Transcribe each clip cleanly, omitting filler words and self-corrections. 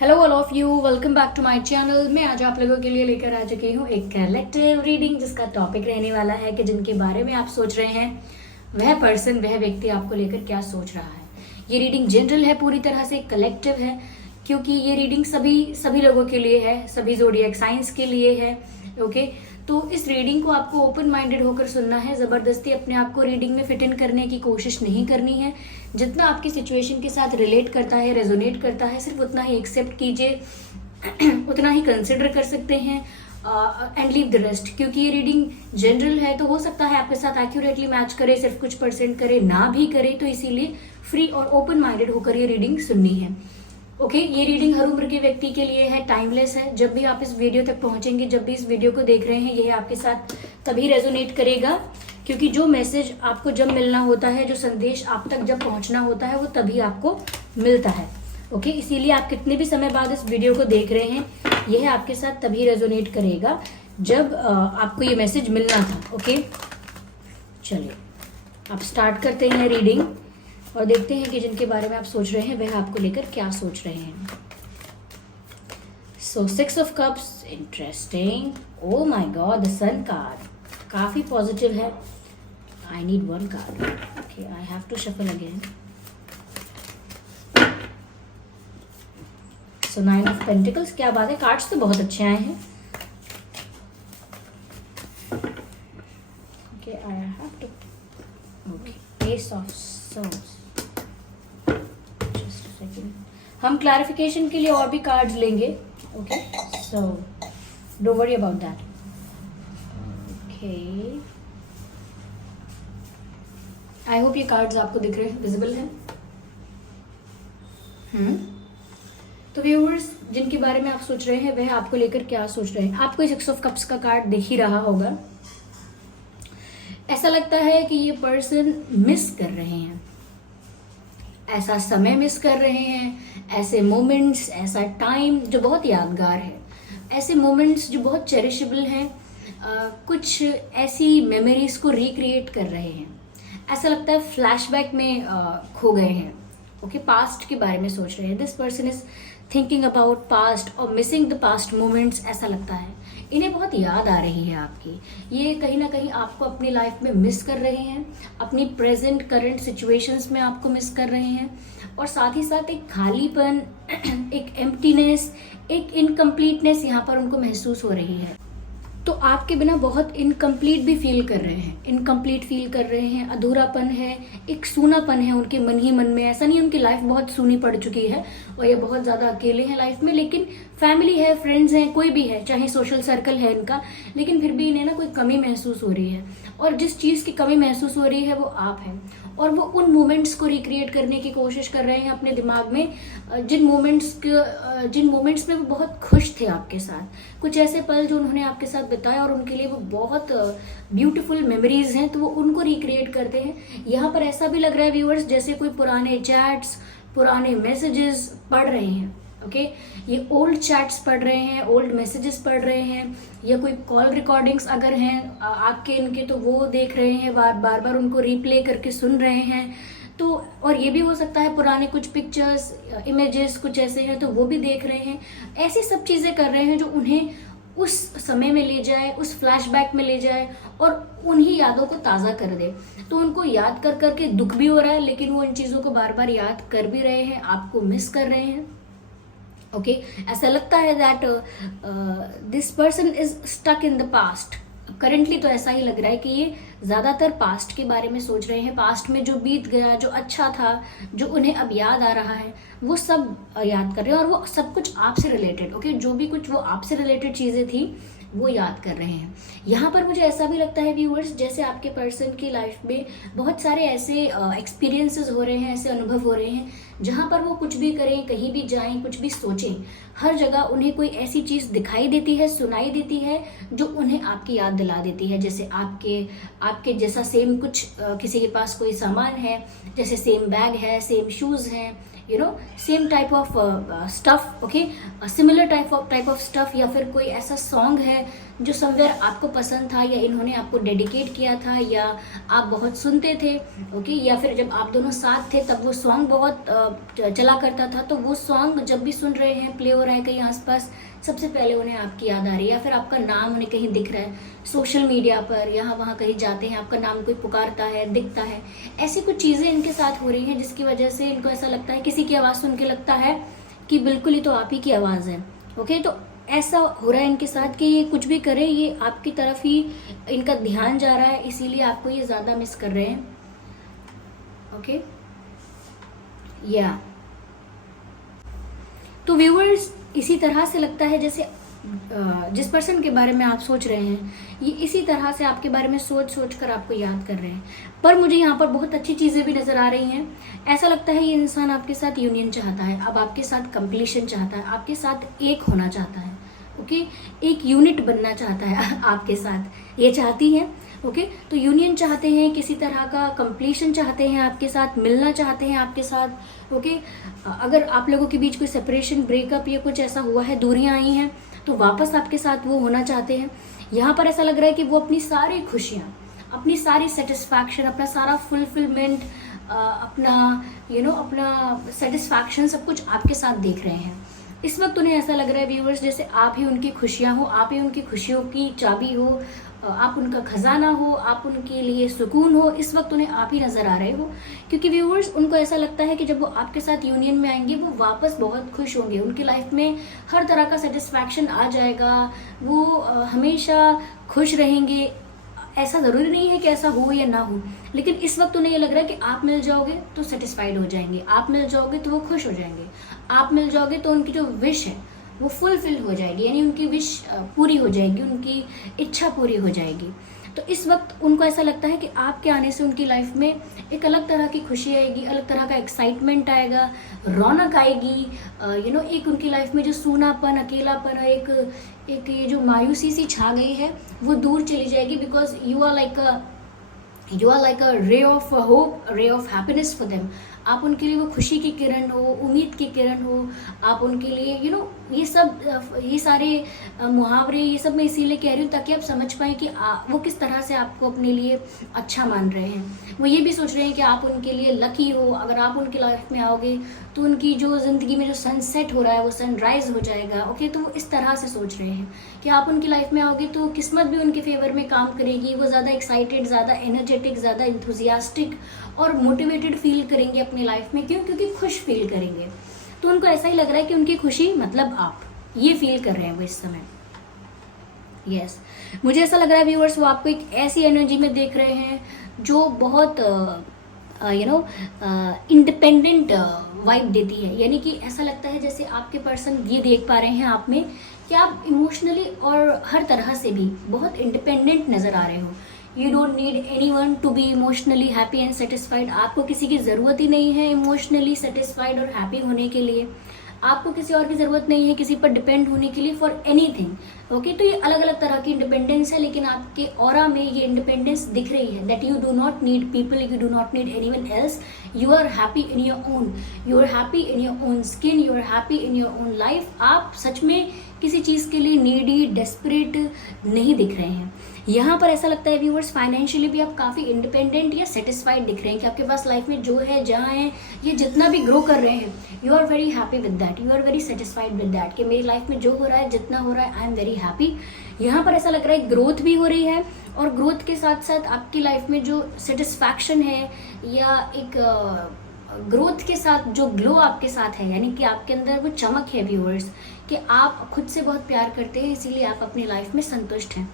Hello all of you, welcome back to my channel. मैं आज आप लोगों के लिए लेकर आ चुकी हूँ एक कलेक्टिव रीडिंग जिसका टॉपिक रहने वाला है कि जिनके बारे में आप सोच रहे हैं वह पर्सन, वह व्यक्ति आपको लेकर क्या सोच रहा है। ये रीडिंग जनरल है, पूरी तरह से कलेक्टिव है, क्योंकि ये रीडिंग सभी लोगों के लिए है, सभी ज़ोडिएक साइंस के लिए है। ओके, तो इस रीडिंग को आपको ओपन माइंडेड होकर सुनना है। ज़बरदस्ती अपने आप को रीडिंग में फिट इन करने की कोशिश नहीं करनी है। जितना आपकी सिचुएशन के साथ रिलेट करता है, रेजोनेट करता है, सिर्फ उतना ही एक्सेप्ट कीजिए, उतना ही कंसिडर कर सकते हैं एंड लीव द रेस्ट। क्योंकि ये रीडिंग जनरल है तो हो सकता है आपके साथ एक्यूरेटली मैच करे, सिर्फ कुछ परसेंट करे, ना भी करे, तो इसीलिए फ्री और ओपन माइंडेड होकर ये रीडिंग सुननी है। ओके, ये रीडिंग हर उम्र के व्यक्ति के लिए है, टाइमलेस है। जब भी आप इस वीडियो तक पहुंचेंगे, जब भी इस वीडियो को देख रहे हैं, ये आपके साथ तभी रेजोनेट करेगा, क्योंकि जो मैसेज आपको जब मिलना होता है, जो संदेश आप तक जब पहुंचना होता है, वो तभी आपको मिलता है। ओके, इसीलिए आप कितने भी समय बाद इस वीडियो को देख रहे हैं, यह आपके साथ तभी रेजोनेट करेगा जब आपको ये मैसेज मिलना था। ओके, चलिए आप स्टार्ट करते हैं रीडिंग और देखते हैं कि जिनके बारे में आप सोच रहे हैं वह आपको लेकर क्या सोच रहे हैं। So 6 of cups, interesting. Oh my God, the sun card काफी पॉजिटिव है। I need one card. Okay, I have to shuffle again. So 9 of pentacles, क्या बात है, कार्ड्स तो बहुत अच्छे आए हैं। Okay, I have to, okay, ace of swords. हम क्लैरिफिकेशन के लिए और भी कार्ड्स लेंगे। Okay, so don't worry about that. Okay, I hope ये कार्ड्स आपको दिख रहे हैं, विजिबल हैं। तो व्यूअर्स, जिनके बारे में आप सोच रहे हैं वह आपको लेकर क्या सोच रहे हैं। आपको 6 ऑफ कप्स का कार्ड दिख ही रहा होगा। ऐसा लगता है कि ये पर्सन मिस कर रहे हैं, ऐसा समय मिस कर रहे हैं, ऐसे मोमेंट्स, ऐसा टाइम जो बहुत यादगार है, ऐसे मोमेंट्स जो बहुत चेरिशेबल हैं, कुछ ऐसी मेमोरीज को रिक्रिएट कर रहे हैं। ऐसा लगता है फ्लैशबैक में खो गए हैं। ओके, पास्ट के बारे में सोच रहे हैं। This person is thinking about past और मिसिंग द पास्ट मोमेंट्स। ऐसा लगता है इन्हें बहुत याद आ रही है आपकी। ये कहीं ना कहीं आपको अपनी लाइफ में मिस कर रहे हैं, अपनी प्रेजेंट करंट सिचुएशंस में आपको मिस कर रहे हैं, और साथ ही साथ एक खालीपन, एक एम्प्टीनेस, एक इनकम्प्लीटनेस यहाँ पर उनको महसूस हो रही है। तो आपके बिना बहुत इनकम्प्लीट भी फील कर रहे हैं, इनकम्प्लीट फील कर रहे हैं, अधूरापन है, एक सूनापन है उनके मन ही मन में। ऐसा नहीं उनकी लाइफ बहुत सूनी पड़ चुकी है और ये बहुत ज़्यादा अकेले हैं लाइफ में, लेकिन फैमिली है, फ्रेंड्स हैं, कोई भी है, चाहे सोशल सर्कल है इनका, लेकिन फिर भी इन्हें ना कोई कमी महसूस हो रही है। और जिस चीज़ की कमी महसूस हो रही है वो आप हैं, और वो उन मोमेंट्स को रिक्रिएट करने की कोशिश कर रहे हैं अपने दिमाग में, जिन मोमेंट्स में वो बहुत खुश थे आपके साथ, कुछ ऐसे पल जो उन्होंने आपके साथ बिताए और उनके लिए वो बहुत ब्यूटीफुल मेमोरीज हैं, तो वो उनको रिक्रिएट करते हैं। यहाँ पर ऐसा भी लग रहा है व्यूअर्स जैसे कोई पुराने चैट्स, पुराने मैसेजेस पढ़ रहे हैं। ओके, ये ओल्ड चैट्स पढ़ रहे हैं, ओल्ड मैसेजेस पढ़ रहे हैं, या कोई कॉल रिकॉर्डिंग्स अगर हैं आपके इनके, तो वो देख रहे हैं, बार बार उनको रिप्ले करके सुन रहे हैं। तो और ये भी हो सकता है पुराने कुछ पिक्चर्स, इमेजेस कुछ ऐसे हैं तो वो भी देख रहे हैं। ऐसी सब चीज़ें कर रहे हैं जो उन्हें उस समय में ले जाए, उस फ्लैशबैक में ले जाए और उन्हीं यादों को ताज़ा कर दे। तो उनको याद कर करके दुख भी हो रहा है, लेकिन वो इन चीज़ों को बार बार याद कर भी रहे हैं, आपको मिस कर रहे हैं। ओके, ऐसा लगता है that this person is stuck in the past. Currently तो ऐसा ही लग रहा है कि ये ज़्यादातर पास्ट के बारे में सोच रहे हैं। पास्ट में जो बीत गया, जो अच्छा था, जो उन्हें अब याद आ रहा है, वो सब याद कर रहे हैं, और वो सब कुछ आपसे रिलेटेड। ओके, जो भी कुछ वो आपसे रिलेटेड चीज़ें थी वो याद कर रहे हैं। यहाँ पर मुझे ऐसा भी लगता है व्यूअर्स जैसे आपके पर्सन की लाइफ में बहुत सारे ऐसे एक्सपीरियंसेस हो रहे हैं, ऐसे अनुभव हो रहे हैं जहाँ पर वो कुछ भी करें, कहीं भी जाएं, कुछ भी सोचें, हर जगह उन्हें कोई ऐसी चीज़ दिखाई देती है, सुनाई देती है, जो उन्हें आपकी याद दिला देती है। जैसे आपके जैसा सेम कुछ किसी के पास कोई सामान है, जैसे सेम बैग है, सेम शूज़ हैं, same type of stuff, okay, similar type of stuff, या फिर कोई ऐसा सॉन्ग है जो समवेयर आपको पसंद था या इन्होंने आपको डेडिकेट किया था या आप बहुत सुनते थे, ओके, या फिर जब आप दोनों साथ थे तब वो सॉन्ग बहुत चला करता था, तो वो सॉन्ग जब भी सुन रहे हैं, प्ले हो रहा है कहीं आसपास, सबसे पहले उन्हें आपकी याद आ रही है, या फिर आपका नाम उन्हें कहीं दिख रहा है सोशल मीडिया पर, यहाँ वहाँ कहीं जाते हैं आपका नाम कोई पुकारता है, दिखता है। ऐसी कुछ चीज़ें इनके साथ हो रही हैं जिसकी वजह से इनको ऐसा लगता है, किसी की आवाज़ सुन के लगता है कि बिल्कुल ही तो आप ही की आवाज़ है, ओके। तो ऐसा हो रहा है इनके साथ कि ये कुछ भी करें, ये आपकी तरफ ही इनका ध्यान जा रहा है, इसीलिए आपको ये ज़्यादा मिस कर रहे हैं, ओके, या तो व्यूअर्स, इसी तरह से लगता है जैसे जिस पर्सन के बारे में आप सोच रहे हैं, ये इसी तरह से आपके बारे में सोच सोच कर आपको याद कर रहे हैं। पर मुझे यहाँ पर बहुत अच्छी चीज़ें भी नज़र आ रही हैं। ऐसा लगता है ये इंसान आपके साथ यूनियन चाहता है, अब आपके साथ कंप्लीशन चाहता है, आपके साथ एक होना चाहता है, ओके, एक यूनिट बनना चाहता है आपके साथ, ये चाहती है, ओके। तो यूनियन चाहते हैं, किसी तरह का कंप्लीशन चाहते हैं आपके साथ, मिलना चाहते हैं आपके साथ, ओके। अगर आप लोगों के बीच कोई सेपरेशन, ब्रेकअप या कुछ ऐसा हुआ है, दूरियां आई हैं, तो वापस आपके साथ वो होना चाहते हैं। यहाँ पर ऐसा लग रहा है कि वो अपनी सारी खुशियाँ, अपनी सारी सेटिस्फैक्शन, अपना सारा फुलफिलमेंट, अपना अपना सेटिस्फैक्शन सब कुछ आपके साथ देख रहे हैं। इस वक्त उन्हें ऐसा लग रहा है व्यूअर्स जैसे आप ही उनकी खुशियाँ हो, आप ही उनकी खुशियों की चाबी हो, आप उनका खजाना हो, आप उनके लिए सुकून हो। इस वक्त उन्हें आप ही नज़र आ रहे हो, क्योंकि व्यूअर्स उनको ऐसा लगता है कि जब वो आपके साथ यूनियन में आएंगे वो वापस बहुत खुश होंगे, उनकी लाइफ में हर तरह का सेटिस्फैक्शन आ जाएगा, वो हमेशा खुश रहेंगे। ऐसा ज़रूरी नहीं है कि ऐसा हो या ना हो, लेकिन इस वक्त उन्हें ये लग रहा है कि आप मिल जाओगे तो सेटिस्फाइड हो जाएंगे, आप मिल जाओगे तो वो खुश हो जाएंगे, आप मिल जाओगे तो उनकी जो विश है वो फुलफिल हो जाएगी, यानी उनकी विश पूरी हो जाएगी, उनकी इच्छा पूरी हो जाएगी। तो इस वक्त उनको ऐसा लगता है कि आपके आने से उनकी लाइफ में एक अलग तरह की खुशी आएगी, अलग तरह का एक्साइटमेंट आएगा, रौनक आएगी, एक उनकी लाइफ में जो सूनापन, अकेलापन, एक ये जो मायूसी सी छा गई है वो दूर चली जाएगी, because you are like a ray of hope, ray of happiness for them. आप उनके लिए वो खुशी की किरण हो, उम्मीद की किरण हो, आप उनके लिए ये सारे मुहावरे, ये सब मैं इसीलिए कह रही हूँ ताकि आप समझ पाएँ कि वो किस तरह से आपको अपने लिए अच्छा मान रहे हैं। वो ये भी सोच रहे हैं कि आप उनके लिए लकी हो, अगर आप उनकी लाइफ में आओगे तो उनकी जो ज़िंदगी में जो सनसेट हो रहा है वो सनराइज़ हो जाएगा, ओके। तो वो इस तरह से सोच रहे हैं कि आप उनकी लाइफ में आओगे तो किस्मत भी उनके फेवर में काम करेगी, वो ज़्यादा एक्साइटेड, ज़्यादा एनर्जेटिक, ज़्यादा इंथुजियास्टिक और मोटिवेटेड फील करेंगे अपनी लाइफ में। क्यों? क्योंकि खुश फील करेंगे। तो उनको ऐसा ही लग रहा है कि उनकी खुशी मतलब आप, ये फील कर रहे हैं वो इस समय। यस, मुझे ऐसा लग रहा है व्यूअर्स वो आपको एक ऐसी एनर्जी में देख रहे हैं जो बहुत इंडिपेंडेंट वाइब देती है, यानी कि ऐसा लगता है जैसे आपके पर्सन ये देख पा रहे हैं आप में कि आप इमोशनली और हर तरह से भी बहुत इंडिपेंडेंट नज़र आ रहे हो। You don't need anyone to be emotionally happy and satisfied. आपको किसी की ज़रूरत ही नहीं है इमोशनली सेटिस्फाइड और हैप्पी होने के लिए। आपको किसी और की ज़रूरत नहीं है किसी पर डिपेंड होने के लिए फॉर एनीथिंग, ओके। तो ये अलग अलग तरह की इंडिपेंडेंस है, लेकिन आपके ऑरा में ये इंडिपेंडेंस दिख रही है that you do not need people, you do not need anyone else, you are happy in your own, you are happy in your own skin, you are happy in your own life. आप सच में किसी चीज़ के लिए needy, desperate नहीं दिख रहे हैं। यहाँ पर ऐसा लगता है व्यूअर्स फाइनेंशियली भी आप काफ़ी इंडिपेंडेंट या सेटिस्फाइड दिख रहे हैं कि आपके पास लाइफ में जो है, जहाँ है, ये जितना भी ग्रो कर रहे हैं, you are very happy with that, you are very satisfied with that कि मेरी लाइफ में जो हो रहा है, जितना हो रहा है, आई एम वेरी हैप्पी। यहाँ पर ऐसा लग रहा है ग्रोथ भी हो रही है, और ग्रोथ के साथ साथ आपकी लाइफ में जो सेटिस्फैक्शन है या एक ग्रोथ के साथ जो ग्लो आपके साथ है, यानी कि आपके अंदर वो चमक है व्यूअर्स कि आप खुद से बहुत प्यार करते हैं, इसीलिए आप अपनी लाइफ में संतुष्ट हैं।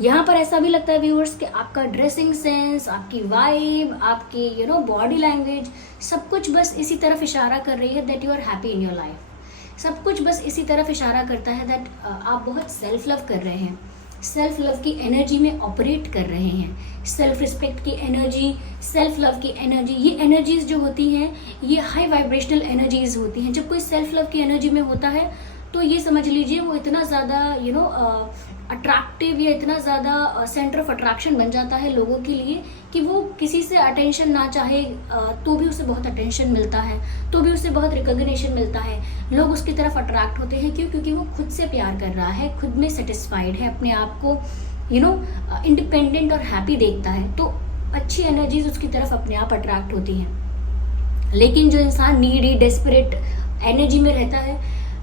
यहाँ पर ऐसा भी लगता है व्यूअर्स कि आपका ड्रेसिंग सेंस, आपकी वाइब, आपकी बॉडी लैंग्वेज, सब कुछ बस इसी तरफ इशारा कर रही है that you are happy in your life. सब कुछ बस इसी तरफ इशारा करता है दैट आप बहुत सेल्फ लव कर रहे हैं, सेल्फ लव की एनर्जी में ऑपरेट कर रहे हैं, सेल्फ रिस्पेक्ट की एनर्जी, सेल्फ लव की एनर्जी। ये एनर्जीज जो होती हैं ये हाई वाइब्रेशनल एनर्जीज होती हैं। जब कोई सेल्फ लव की एनर्जी में होता है तो ये समझ लीजिए वो इतना ज़्यादा अट्रैक्टिव या इतना ज़्यादा सेंटर ऑफ अट्रैक्शन बन जाता है लोगों के लिए कि वो किसी से अटेंशन ना चाहे तो भी उसे बहुत अटेंशन मिलता है, तो भी उसे बहुत रिकॉग्निशन मिलता है, लोग उसकी तरफ अट्रैक्ट होते हैं। क्यों? क्योंकि वो खुद से प्यार कर रहा है, खुद में सेटिस्फाइड है, अपने आप को इंडिपेंडेंट और हैप्पी देखता है, तो अच्छी एनर्जीज उसकी तरफ अपने आप अट्रैक्ट होती हैं। लेकिन जो इंसान नीडी डेस्परेट एनर्जी में रहता है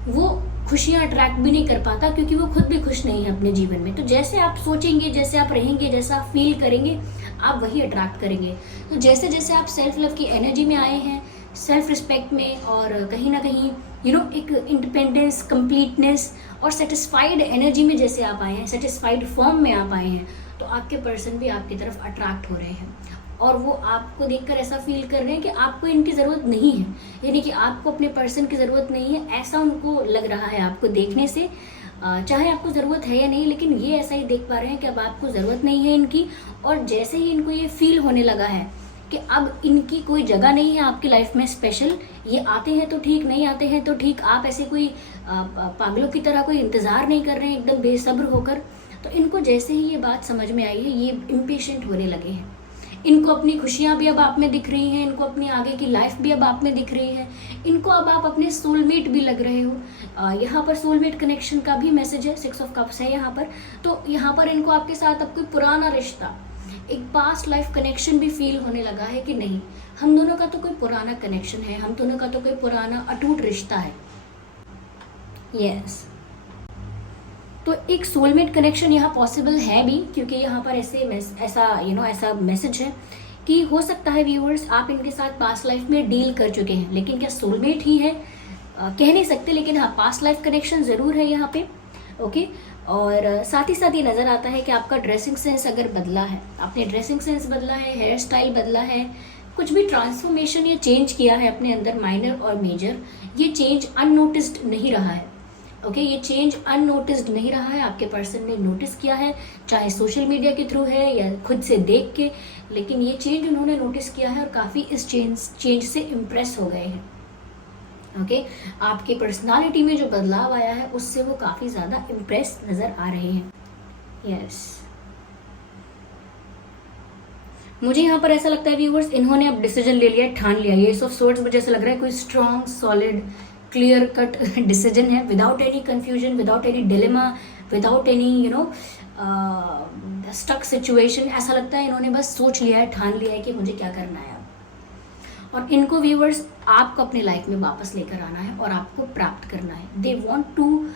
वो खुशियाँ अट्रैक्ट भी नहीं कर पाता, क्योंकि वो खुद भी खुश नहीं है अपने जीवन में। तो जैसे आप सोचेंगे, जैसे आप रहेंगे, जैसा आप फील करेंगे, आप वही अट्रैक्ट करेंगे। तो जैसे जैसे आप सेल्फ लव की एनर्जी में आए हैं, सेल्फ रिस्पेक्ट में, और कहीं ना कहीं एक इंडिपेंडेंस, कंप्लीटनेस और सेटिस्फाइड एनर्जी में जैसे आप आए हैं, सेटिस्फाइड फॉर्म में आप आए हैं, तो आपके पर्सन भी आपकी तरफ अट्रैक्ट हो रहे हैं और वो आपको देखकर ऐसा फील कर रहे हैं कि आपको इनकी ज़रूरत नहीं है, यानी कि आपको अपने पर्सन की ज़रूरत नहीं है, ऐसा उनको लग रहा है आपको देखने से। चाहे आपको ज़रूरत है या नहीं, लेकिन ये ऐसा ही देख पा रहे हैं कि अब आपको ज़रूरत नहीं है इनकी। और जैसे ही इनको ये फील होने लगा है कि अब इनकी कोई जगह नहीं है आपकी लाइफ में स्पेशल, ये आते हैं तो ठीक, नहीं आते हैं तो ठीक, आप ऐसे कोई पागलों की तरह कोई इंतज़ार नहीं कर रहे हैं एकदम बेसब्र होकर। तो इनको जैसे ही ये बात समझ में आई है, ये इम्पेशेंट होने लगे हैं। इनको अपनी खुशियाँ भी अब आप में दिख रही हैं, इनको अपनी आगे की लाइफ भी अब आप में दिख रही है, इनको अब आप अपने सोलमेट भी लग रहे हो। यहाँ पर सोलमेट कनेक्शन का भी मैसेज है, 6 ऑफ कप्स है यहाँ पर। तो यहाँ पर इनको आपके साथ अब कोई पुराना रिश्ता, एक पास्ट लाइफ कनेक्शन भी फील होने लगा है कि नहीं, हम दोनों का तो कोई पुराना कनेक्शन है, हम दोनों का तो कोई पुराना अटूट रिश्ता है। यस, तो एक सोलमेट कनेक्शन यहाँ पॉसिबल है भी, क्योंकि यहाँ पर ऐसा मैसेज है कि हो सकता है व्यूअर्स आप इनके साथ पास्ट लाइफ में डील कर चुके हैं, लेकिन क्या सोलमेट ही है कह नहीं सकते, लेकिन हाँ पास्ट लाइफ कनेक्शन ज़रूर है यहाँ पे। ओके, और साथ ही साथ ये नज़र आता है कि आपका ड्रेसिंग सेंस अगर बदला है, आपने ड्रेसिंग सेंस बदला है, हेयर स्टाइल बदला है, कुछ भी ट्रांसफॉर्मेशन या चेंज किया है अपने अंदर, माइनर और मेजर, ये चेंज अननोटिस्ड नहीं रहा है। ओके, ये चेंज अननोटिस्ड नहीं रहा है, आपके पर्सन ने नोटिस किया है, चाहे सोशल मीडिया के थ्रू है या खुद से देख के, लेकिन ये चेंज उन्होंने नोटिस किया है और काफ़ी इस चेंज से इम्प्रेस हो गए हैं। ओके, आपकी पर्सनालिटी में जो बदलाव आया है उससे वो काफ़ी ज़्यादा इम्प्रेस नज़र आ रहे हैं। यस, मुझे यहाँ पर ऐसा लगता है व्यूअर्स, इन्होंने अब डिसीजन ले लिया, ठान लिया। ये एस ऑफ सोर्ड्स मुझे ऐसा लग रहा है कोई strong, solid, clear cut decision है, without any confusion, without any dilemma, without any stuck situation. ऐसा लगता है इन्होंने बस सोच लिया है, ठान लिया है कि मुझे क्या करना है अब। और इनको व्यूअर्स आपको अपनी लाइफ में वापस लेकर आना है और आपको प्राप्त करना है। They want to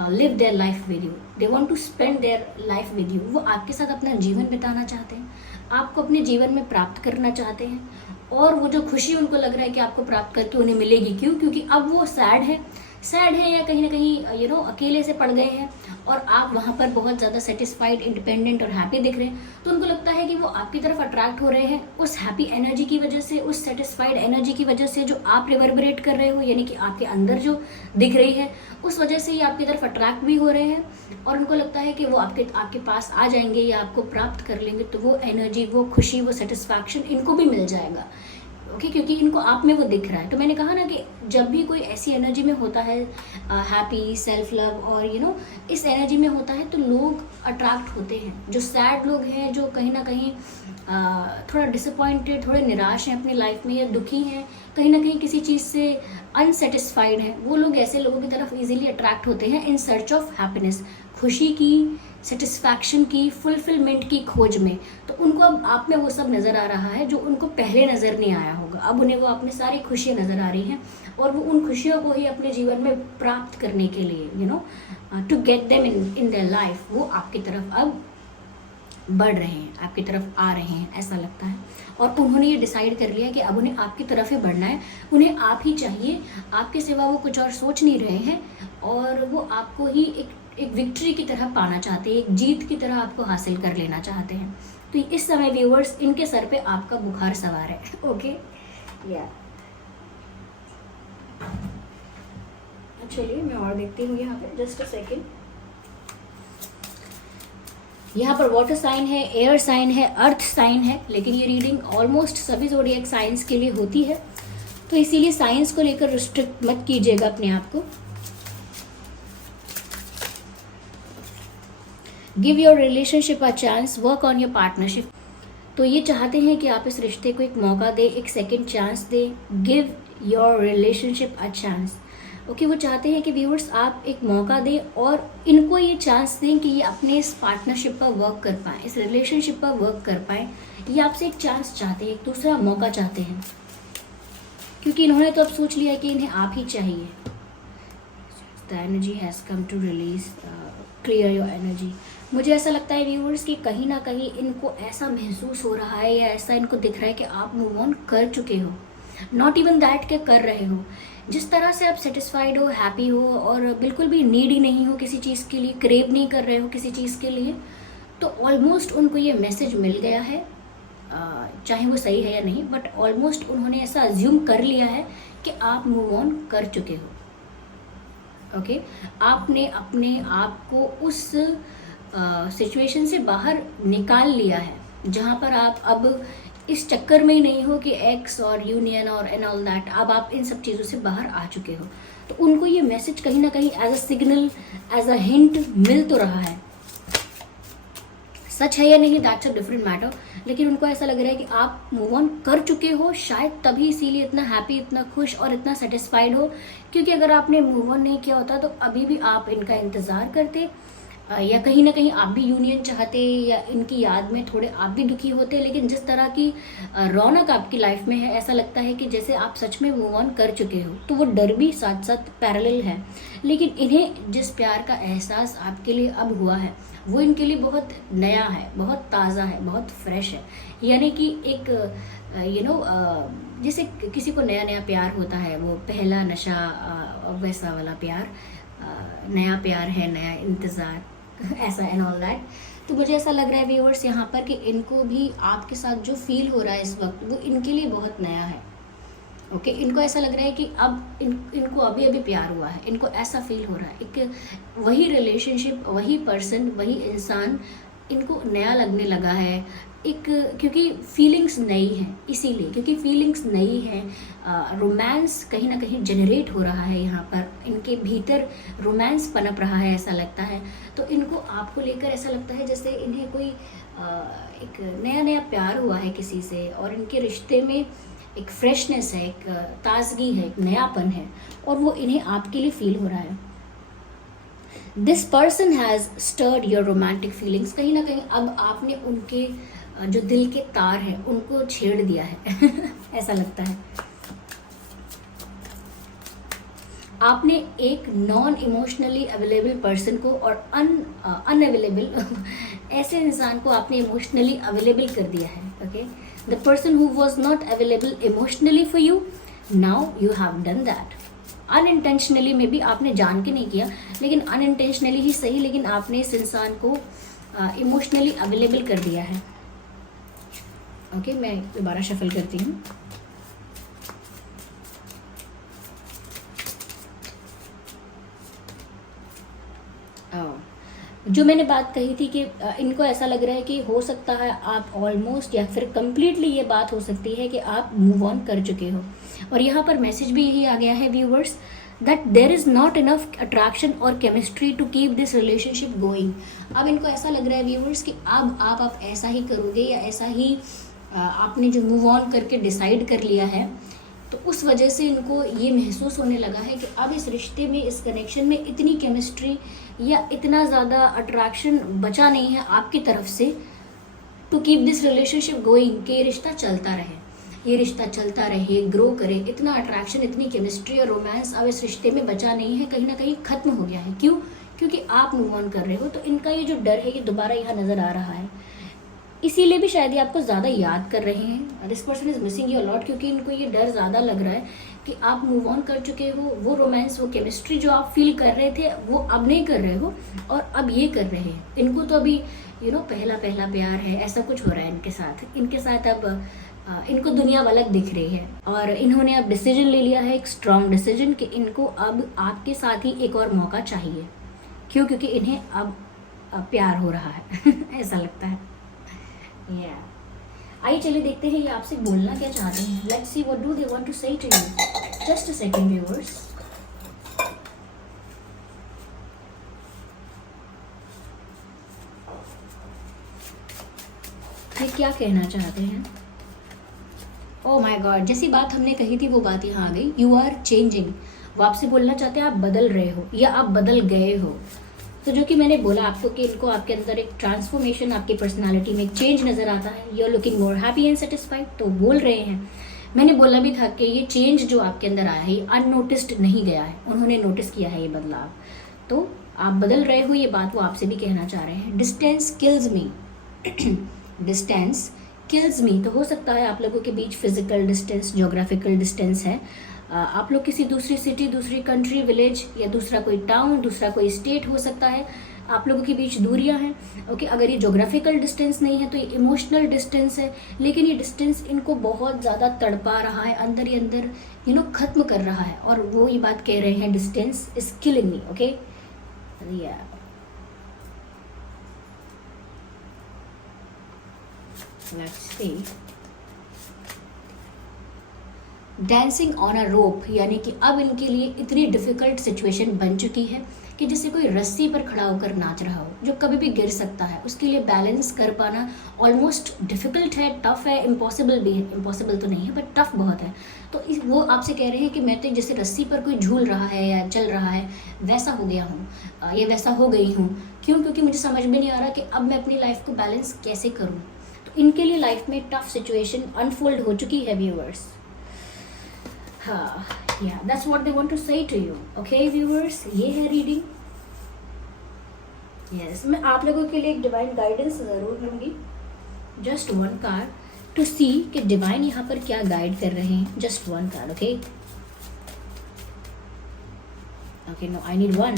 live their life with you, they want to spend their life with you. वो आपके साथ अपना जीवन बिताना चाहते हैं, आपको अपने जीवन में प्राप्त करना चाहते हैं, और वो जो खुशी उनको लग रहा है कि आपको प्राप्त करके उन्हें मिलेगी, क्यों? क्योंकि अब वो सैड है या कहीं ना कहीं अकेले से पड़ गए हैं, और आप वहाँ पर बहुत ज़्यादा सेटिस्फाइड, इंडिपेंडेंट और हैप्पी दिख रहे हैं। तो उनको लगता है कि वो आपकी तरफ अट्रैक्ट हो रहे हैं उस हैप्पी एनर्जी की वजह से, उस सेटिस्फाइड एनर्जी की वजह से जो आप रिवर्बरेट कर रहे हो, यानी कि आपके अंदर जो दिख रही है, उस वजह से ये आपकी तरफ अट्रैक्ट भी हो रहे हैं। और उनको लगता है कि वो आपके पास आ जाएंगे या आपको प्राप्त कर लेंगे, तो वो एनर्जी, वो खुशी, वो सेटिस्फैक्शन इनको भी मिल जाएगा। ओके, क्योंकि इनको आप में वो दिख रहा है। तो मैंने कहा ना कि जब भी कोई ऐसी एनर्जी में होता है, हैप्पी, सेल्फ लव और इस एनर्जी में होता है, तो लोग अट्रैक्ट होते हैं। जो सैड लोग हैं, जो कहीं ना कहीं थोड़ा डिसअपॉइंटेड, थोड़े निराश हैं अपनी लाइफ में, या दुखी हैं, कहीं ना कहीं किसी चीज़ से अनसेटिस्फाइड हैं, वो लोग ऐसे लोगों की तरफ इजीली अट्रैक्ट होते हैं इन सर्च ऑफ हैप्पीनेस, खुशी की, सेटिस्फैक्शन की, फुलफिलमेंट की खोज में। तो उनको अब आप में वो सब नज़र आ रहा है जो उनको पहले नज़र नहीं आया होगा। अब उन्हें वो अपनी सारी खुशियाँ नज़र आ रही हैं, और वो उन खुशियों को ही अपने जीवन में प्राप्त करने के लिए to get them in their life, वो आपकी तरफ अब बढ़ रहे हैं, आपकी तरफ आ रहे हैं, ऐसा लगता है। और उन्होंने ये डिसाइड कर लिया कि अब उन्हें आपकी तरफ ही बढ़ना है, उन्हें आप ही चाहिए, आपके सिवा वो कुछ और सोच नहीं रहे हैं, और वो आपको ही एक विक्ट्री की तरह पाना चाहते हैं, एक जीत की तरह आपको हासिल कर लेना चाहते हैं। तो इस समय व्यूअर्स, इनके सर पे आपका बुखार सवार है। ओके, या चलिए मैं और देखती हूँ यहाँ पे, जस्ट अ सेकेंड। यहाँ पर वाटर साइन है, एयर साइन है, अर्थ साइन है, लेकिन ये रीडिंग ऑलमोस्ट सभी ज़ोडिएक साइंस के लिए होती है, तो इसीलिए साइंस को लेकर रिस्ट्रिक्ट मत कीजिएगा अपने आप को। Give your relationship a chance, work on your partnership. तो ये चाहते हैं कि आप इस रिश्ते को एक मौका दें, एक सेकेंड चांस दें। Give your relationship a chance. Okay, वो चाहते हैं कि व्यूअर्स आप एक मौका दें और इनको ये चांस दें कि ये अपने इस पार्टनरशिप पर वर्क कर पाएँ, इस रिलेशनशिप पर वर्क कर पाएँ। ये आपसे एक चांस चाहते हैं, एक दूसरा मौका चाहते हैं, क्योंकि इन्होंने तो अब सोच लिया है कि इन्हें आप ही चाहिए। The energy has come to release, clear your energy. मुझे ऐसा लगता है व्यूअर्स कि कहीं ना कहीं इनको ऐसा महसूस हो रहा है या ऐसा इनको दिख रहा है कि आप मूव ऑन कर चुके हो, नॉट इवन दैट के कर रहे हो। जिस तरह से आप सेटिस्फाइड हो, हैप्पी हो और बिल्कुल भी नीडी नहीं हो किसी चीज़ के लिए, क्रेव नहीं कर रहे हो किसी चीज़ के लिए, तो ऑलमोस्ट उनको ये मैसेज मिल गया है, चाहे वो सही है या नहीं, बट ऑलमोस्ट उन्होंने ऐसा अज्यूम कर लिया है कि आप मूव ऑन कर चुके हो। ओके, आपने अपने आप को उस सिचुएशन से बाहर निकाल लिया है जहाँ पर आप अब इस चक्कर में ही नहीं हो कि एक्स और यूनियन और एंड ऑल दैट। अब आप इन सब चीज़ों से बाहर आ चुके हो, तो उनको ये मैसेज कहीं ना कहीं as a signal, as a hint मिल तो रहा है। सच है या नहीं, दैट्स अ डिफरेंट मैटर, लेकिन उनको ऐसा लग रहा है कि आप मूव ऑन कर चुके हो, शायद तभी इसीलिए इतना हैप्पी, इतना खुश और इतना सेटिस्फाइड हो। क्योंकि अगर आपने मूव ऑन नहीं किया होता तो अभी भी आप इनका इंतज़ार करते, या कहीं ना कहीं आप भी यूनियन चाहते, या इनकी याद में थोड़े आप भी दुखी होते। लेकिन जिस तरह की रौनक आपकी लाइफ में है, ऐसा लगता है कि जैसे आप सच में मूव ऑन कर चुके हो, तो वो डर भी साथ साथ पैरेलल है। लेकिन इन्हें जिस प्यार का एहसास आपके लिए अब हुआ है, वो इनके लिए बहुत नया है, बहुत ताज़ा है, बहुत फ्रेश है। यानी कि एक जैसे किसी को नया नया प्यार होता है, वो पहला नशा, वैसा वाला प्यार, नया प्यार है, नया इंतज़ार, ऐसा एंड ऑल दैट। तो मुझे ऐसा लग रहा है व्यूअर्स यहाँ पर कि इनको भी आपके साथ जो फील हो रहा है इस वक्त, वो इनके लिए बहुत नया है। ओके, इनको ऐसा लग रहा है कि अब इनको अभी अभी प्यार हुआ है, इनको ऐसा फील हो रहा है, एक वही रिलेशनशिप, वही पर्सन, वही इंसान इनको नया लगने लगा है। एक, क्योंकि फीलिंग्स नई हैं, इसीलिए क्योंकि फीलिंग्स नई हैं, रोमांस कहीं ना कहीं जनरेट हो रहा है यहाँ पर, इनके भीतर रोमांस पनप रहा है, ऐसा लगता है। तो इनको आपको लेकर ऐसा लगता है जैसे इन्हें कोई एक नया नया प्यार हुआ है किसी से, और इनके रिश्ते में एक फ्रेशनेस है, एक ताजगी है, एक नयापन है, और वो इन्हें आपके लिए फील हो रहा है। This person has stirred your romantic feelings. कहीं ना कहीं अब आपने उनके जो दिल के तार हैं उनको छेड़ दिया है ऐसा लगता है। आपने एक नॉन इमोशनली अवेलेबल पर्सन को और अनअवेलेबल ऐसे इंसान को आपने इमोशनली अवेलेबल कर दिया है। Okay, the person who was not available emotionally for you, now you have done that. Unintentionally में भी आपने जान के नहीं किया, लेकिन अनइंटेंशनली ही सही, लेकिन आपने इस इंसान को इमोशनली अवेलेबल कर दिया है। ओके, मैं दोबारा शफल करती हूँ। जो मैंने बात कही थी कि इनको ऐसा लग रहा है कि हो सकता है आप ऑलमोस्ट या फिर कंप्लीटली ये बात हो सकती है कि आप मूव ऑन कर चुके हो। और यहाँ पर मैसेज भी यही आ गया है viewers, that there is not enough attraction और chemistry to keep this relationship going. अब इनको ऐसा लग रहा है व्यूवर्स कि अब आप ऐसा ही करोगे, या ऐसा ही आपने जो मूव ऑन करके डिसाइड कर लिया है, तो उस वजह से इनको ये महसूस होने लगा है कि अब इस रिश्ते में, इस कनेक्शन में इतनी केमिस्ट्री या इतना ज़्यादा अट्रैक्शन बचा नहीं है आपकी तरफ से to keep this relationship going, कि ये रिश्ता चलता रहे, ये रिश्ता चलता रहे, ग्रो करे। इतना अट्रैक्शन, इतनी केमिस्ट्री और रोमांस अब इस रिश्ते में बचा नहीं है, कहीं ना कहीं खत्म हो गया है। क्यों? क्योंकि आप मूव ऑन कर रहे हो। तो इनका ये जो डर है ये दोबारा यहाँ नज़र आ रहा है, इसीलिए भी शायद ये आपको ज़्यादा याद कर रहे हैं। This person is missing you lot, क्योंकि इनको ये डर ज़्यादा लग रहा है कि आप मूव ऑन कर चुके हो। वो रोमांस, वो केमिस्ट्री जो आप फील कर रहे थे, वो अब नहीं कर रहे हो, और अब ये कर रहे हैं। इनको तो अभी पहला पहला प्यार है, ऐसा कुछ हो रहा है इनके साथ। इनके साथ अब इनको दुनिया अलग दिख रही है, और इन्होंने अब डिसीजन ले लिया है, एक स्ट्रॉन्ग डिसीजन, कि इनको अब आपके साथ ही एक और मौका चाहिए। क्यों? क्योंकि इन्हें अब प्यार हो रहा है ऐसा लगता है। आइए चलिए देखते हैं ये आपसे बोलना क्या चाहते हैं। Let's see what do they want to say to you. Just a second viewers. क्या कहना चाहते हैं? ओह माय गॉड, जैसी बात हमने कही थी वो बात यहाँ आ गई। यू आर चेंजिंग, वो आपसे बोलना चाहते हैं आप बदल रहे हो या आप बदल गए हो। तो जो कि मैंने बोला आपको कि इनको आपके अंदर एक ट्रांसफॉर्मेशन, आपकी पर्सनालिटी में एक चेंज नज़र आता है। You are looking more happy and satisfied, तो बोल रहे हैं। मैंने बोला भी था कि ये चेंज जो आपके अंदर आया है ये अननोटिस्ड नहीं गया है, उन्होंने नोटिस किया है ये बदलाव। तो आप बदल रहे हो, ये बात वो आपसे भी कहना चाह रहे हैं। डिस्टेंस किल्स मी, डिस्टेंस किल्स मी, तो हो सकता है आप लोगों के बीच फिजिकल डिस्टेंस, ज्योग्राफिकल डिस्टेंस है। आप लोग किसी दूसरी सिटी, दूसरी कंट्री, विलेज या दूसरा कोई टाउन, दूसरा कोई स्टेट हो सकता है, आप लोगों के बीच दूरियां हैं। ओके, अगर ये ज्योग्राफिकल डिस्टेंस नहीं है तो ये इमोशनल डिस्टेंस है, लेकिन ये डिस्टेंस इनको बहुत ज़्यादा तड़पा रहा है, अंदर ही अंदर खत्म कर रहा है। और वो ये बात कह रहे हैं, distance is killing me. Okay, let's see, dancing on a rope, यानी कि अब इनके लिए इतनी डिफिकल्ट सिचुएशन बन चुकी है कि जैसे कोई रस्सी पर खड़ा होकर नाच रहा हो, जो कभी भी गिर सकता है। उसके लिए बैलेंस कर पाना ऑलमोस्ट डिफिकल्ट है, टफ है, इम्पॉसिबल भी है। इम्पॉसिबल तो नहीं है बट टफ बहुत है। तो वो आपसे कह रहे हैं कि मैं तो जैसे रस्सी पर कोई झूल रहा है या चल रहा है वैसा हो गया हूँ, या वैसा हो गई हूँ। क्यों? क्योंकि मुझे समझ में नहीं आ रहा कि अब मैं अपनी लाइफ को बैलेंस कैसे करूँ। तो इनके लिए लाइफ में टफ सिचुएशन अनफोल्ड हो चुकी है व्यूअर्स। हाँ, yeah that's what they want to say to you. Okay viewers, ये है रीडिंग। यस, मैं आप लोगों के लिए एक डिवाइन गाइडेंस ज़रूर लूँगी। Just one card to see कि डिवाइन यहाँ पर क्या गाइड कर रहे हैं। Just one card. Okay okay, no, I need one.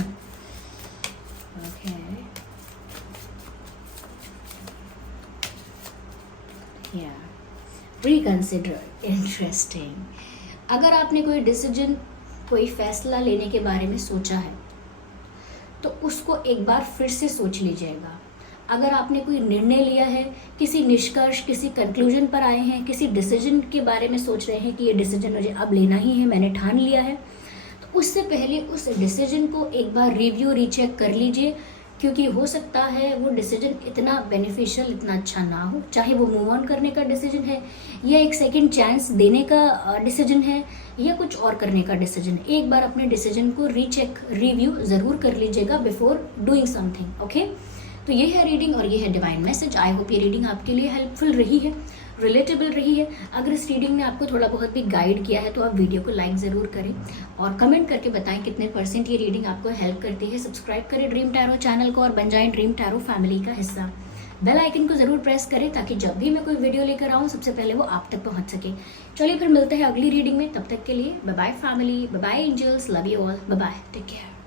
Okay, या रिकंसिडर, इंटरेस्टिंग। अगर आपने कोई डिसीजन, कोई फैसला लेने के बारे में सोचा है तो उसको एक बार फिर से सोच लीजिएगा। अगर आपने कोई निर्णय लिया है, किसी निष्कर्ष, किसी कंक्लूजन पर आए हैं, किसी डिसीजन के बारे में सोच रहे हैं कि ये डिसीजन मुझे अब लेना ही है, मैंने ठान लिया है, तो उससे पहले उस डिसीजन को एक बार रिव्यू, रीचेक कर लीजिए। क्योंकि हो सकता है वो डिसीजन इतना बेनिफिशियल, इतना अच्छा ना हो। चाहे वो मूव ऑन करने का डिसीजन है, या एक सेकंड चांस देने का डिसीजन है, या कुछ और करने का डिसीजन। एक बार अपने डिसीजन को रीचेक, रिव्यू ज़रूर कर लीजिएगा बिफोर डूइंग समथिंग। ओके, तो ये है रीडिंग और ये है डिवाइन मैसेज। आई होप ये रीडिंग आपके लिए हेल्पफुल रही है, रिलेटेबल रही है। अगर इस रीडिंग ने आपको थोड़ा बहुत भी गाइड किया है तो आप वीडियो को लाइक ज़रूर करें और कमेंट करके बताएं कितने % ये रीडिंग आपको हेल्प करती है। सब्सक्राइब करें ड्रीम टैरो चैनल को और बन जाएं ड्रीम टैरो फैमिली का हिस्सा। बेल आइकन को ज़रूर प्रेस करें ताकि जब भी मैं कोई वीडियो लेकर आऊँ सबसे पहले वो आप तक पहुँच सके। चलिए फिर मिलते हैं अगली रीडिंग में, तब तक के लिए bye bye family, bye bye angels, love you all, bye bye, take care.